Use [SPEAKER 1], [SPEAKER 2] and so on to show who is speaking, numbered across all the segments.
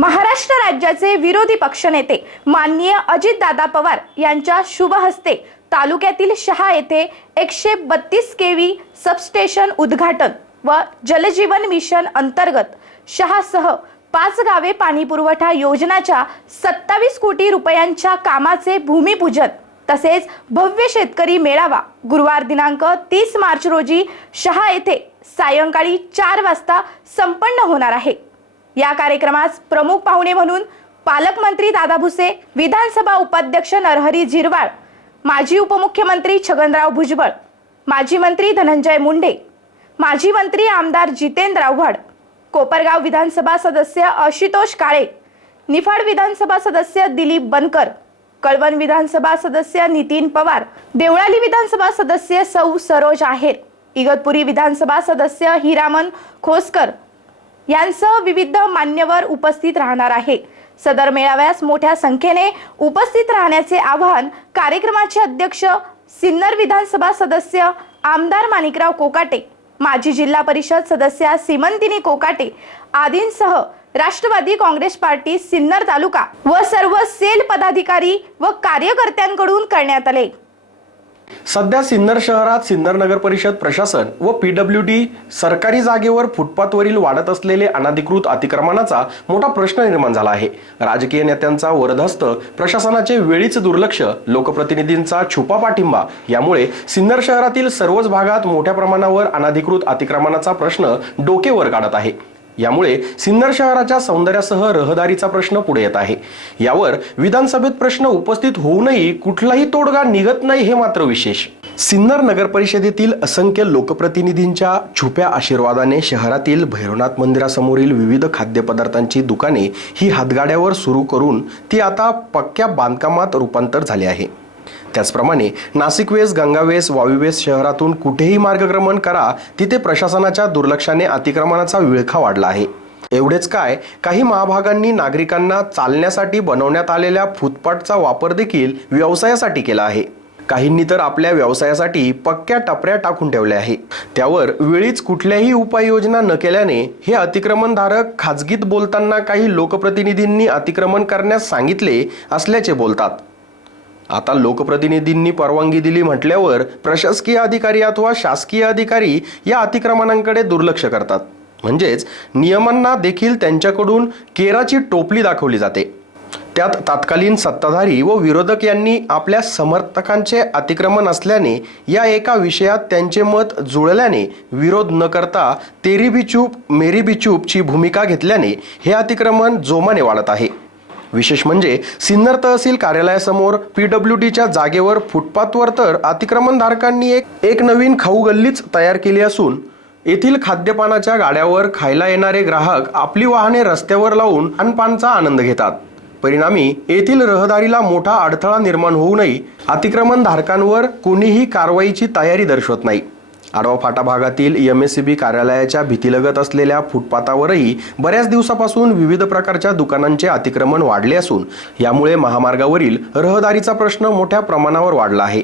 [SPEAKER 1] महाराष्ट्र राज्याचे विरोधी पक्षनेते माननीय अजितदादा पवार यांच्या शुभ हस्ते तालुक्यातील शहा येथे एकशे बत्तीस के व्ही सबस्टेशन उद्घाटन व जलजीवन मिशन अंतर्गत शहासह पाच गावे पाणीपुरवठा योजनाच्या सत्तावीस कोटी रुपयांच्या कामाचे भूमिपूजन तसेच भव्य शेतकरी मेळावा गुरुवार दिनांक तीस मार्च रोजी शहा येथे सायंकाळी चार वाजता संपन्न होणार आहे. या कार्यक्रमास प्रमुख पाहुणे म्हणून पालकमंत्री दादा भुसे विधानसभा उपाध्यक्ष नरहरी झिरवाळ माजी उपमुख्यमंत्री छगनराव भुजबळ माजी मंत्री धनंजय मुंडे माजी मंत्री आमदार जितेंद्र आव्हाड कोपरगाव विधानसभा सदस्य आशुतोष काळे निफाड विधानसभा सदस्य दिलीप बनकर कळवण विधानसभा सदस्य नितीन पवार देवळाली विधानसभा सदस्य सौ सरोज आहेर इगतपुरी विधानसभा सदस्य हिरामन खोसकर यांसह विविध मान्यवर उपस्थित राहणार आहे सदर मेळाव्यास मोठ्या संख्येने उपस्थित राहण्याचे आवाहन कार्यक्रमाचे अध्यक्ष सिन्नर विधानसभा सदस्य आमदार माणिकराव कोकाटे माजी जिल्हा परिषद सदस्य सीमंतिनी कोकाटे आदींसह राष्ट्रवादी काँग्रेस पार्टी सिन्नर तालुका व सर्व सेल पदाधिकारी व कार्यकर्त्यांकडून करण्यात आले.
[SPEAKER 2] सध्या सिन्नर शहरात सिन्नर नगर परिषद प्रशासन व पीडब्ल्यू डी सरकारी जागेवर फुटपाथवरील वाढत असलेले अनधिकृत अतिक्रमणाचा मोठा प्रश्न निर्माण झाला आहे. राजकीय नेत्यांचा वरदहस्त प्रशासनाचे वेळीच दुर्लक्ष लोकप्रतिनिधींचा छुपा पाठिंबा यामुळे सिन्नर शहरातील सर्वच भागात मोठ्या प्रमाणावर अनधिकृत अतिक्रमणाचा प्रश्न डोके वर काढत आहे. यामुळे सिन्नर शहराच्या सौंदर्यासह रहदारीचा प्रश्न पुढे येत आहे. यावर विधानसभेत प्रश्न उपस्थित होऊनही कुठलाही तोडगा निघत नाही हे मात्र विशेष. सिन्नर नगर परिषदेतील असंख्य लोकप्रतिनिधींच्या छुप्या आशीर्वादाने शहरातील भैरवनाथ मंदिरासमोरील विविध खाद्यपदार्थांची दुकाने ही हातगाड्यावर सुरू करून ती आता पक्क्या बांधकामात रूपांतर झाले आहे. त्याचप्रमाणे नाशिक वेस गंगावेस वावीवेस शहरातून कुठेही मार्गक्रमण करा तिथे प्रशासनाच्या दुर्लक्षाने अतिक्रमणाचा विळखा वाढला आहे. एवढेच काय काही महाभागांनी नागरिकांना चालण्यासाठी बनवण्यात आलेल्या फुटपाथचा वापर देखील व्यवसायासाठी केला आहे. काहींनी तर आपल्या व्यवसायासाठी पक्क्या टपऱ्या टाकून ठेवल्या आहे. त्यावर वेळीच कुठल्याही उपाययोजना न केल्याने हे अतिक्रमणधारक खाजगीत बोलताना काही लोकप्रतिनिधींनी अतिक्रमण करण्यास सांगितले असल्याचे बोलतात. आता लोकप्रतिनिधींनी परवानगी दिली म्हटल्यावर प्रशासकीय अधिकारी अथवा शासकीय अधिकारी या अतिक्रमणांकडे दुर्लक्ष करतात. म्हणजेच नियमांना देखील त्यांच्याकडून केराची टोपली दाखवली जाते. त्यात तत्कालीन सत्ताधारी व विरोधक यांनी आपल्या समर्थकांचे अतिक्रमण असल्याने या एका विषयात त्यांचे मत जुळल्याने विरोध न करता तेरी बी चूप मेरी बी चूपची भूमिका घेतल्याने हे अतिक्रमण जोमाने वाढत आहे. विशेष म्हणजे सिन्नर तहसील कार्यालयासमोर पीडब्ल्यू डीच्या जागेवर फुटपाथवर तर अतिक्रमणधारकांनी एक एक नवीन खाऊ गल्लीच तयार केली असून येथील खाद्यपानाच्या गाड्यावर खायला येणारे ग्राहक आपली वाहने रस्त्यावर लावून अन्नपानचा आनंद घेतात. परिणामी येथील रहदारीला मोठा अडथळा निर्माण होऊनही अतिक्रमणधारकांवर कोणीही कारवाईची तयारी दर्शवत नाही. आडवा फाटा भागातील एम एस सी बी कार्यालयाच्या भीतीलगत असलेल्या फुटपाथावरही बऱ्याच दिवसापासून विविध प्रकारच्या दुकानांचे अतिक्रमण वाढले असून यामुळे महामार्गावरील रहदारीचा प्रश्न मोठ्या प्रमाणावर वाढला आहे.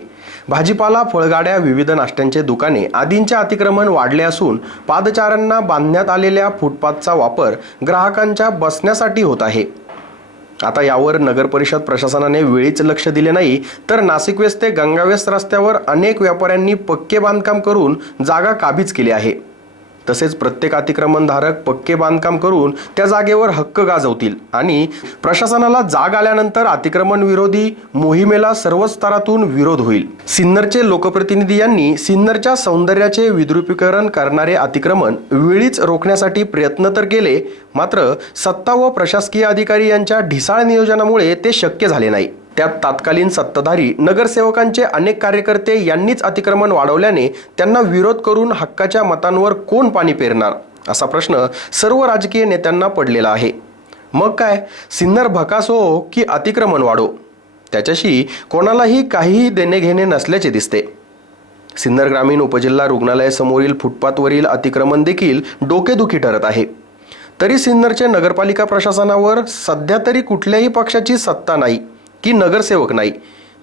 [SPEAKER 2] भाजीपाला फळगाड्या विविध नाश्त्यांचे दुकाने आदींचे अतिक्रमण वाढले असून पादचाऱ्यांना बांधण्यात आलेल्या फुटपाथचा वापर ग्राहकांच्या बसण्यासाठी होत आहे. आता यावर नगरपरिषद प्रशासनाने वेळीच लक्ष दिले नाही तर नाशिक वेस्ट ते गंगावेस्ट रस्त्यावर अनेक व्यापाऱ्यांनी पक्के बांधकाम करून जागा काबीज केली आहे. तसेच प्रत्येक अतिक्रमणधारक पक्के बांधकाम करून त्या जागेवर हक्क गाजवतील. आणि प्रशासनाला जाग आल्यानंतर अतिक्रमण विरोधी मोहिमेला सर्व स्तरातून विरोध होईल. सिन्नरचे लोकप्रतिनिधी यांनी सिन्नरच्या सौंदर्याचे विद्रुपीकरण करणारे अतिक्रमण वेळीच रोखण्यासाठी प्रयत्न तर केले मात्र सत्ता व प्रशासकीय अधिकारी यांच्या ढिसाळ नियोजनामुळे ते शक्य झाले नाही. त्यात तात्कालीन सत्ताधारी नगरसेवकांचे अनेक कार्यकर्ते यांनीच अतिक्रमण वाढवल्याने त्यांना विरोध करून हक्काच्या मतांवर कोण पाणी पेरणार? असा प्रश्न सर्व राजकीय नेत्यांना पडलेला आहे. मग काय? सिन्नर भकास हो की अतिक्रमण वाढो? त्याच्याशी कोणालाही काहीही देणे घेणे नसल्याचे दिसते. सिन्नर ग्रामीण उपजिल्हा रुग्णालयासमोरील फुटपाथवरील अतिक्रमण देखील डोकेदुखी ठरत आहे. तरी सिन्नरचे नगरपालिका प्रशासनावर सध्या तरी कुठल्याही पक्षाची सत्ता नाही. की नगरसेवक नाही.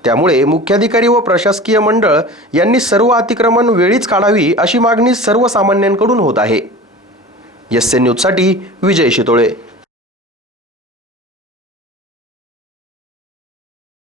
[SPEAKER 2] त्यामुळे मुख्याधिकारी व प्रशासकीय मंडळ यांनी सर्व अतिक्रमण वेळीच काढावी अशी मागणी सर्वसामान्यांकडून होत आहे. एस एन न्यूजसाठी विजय शितोळे.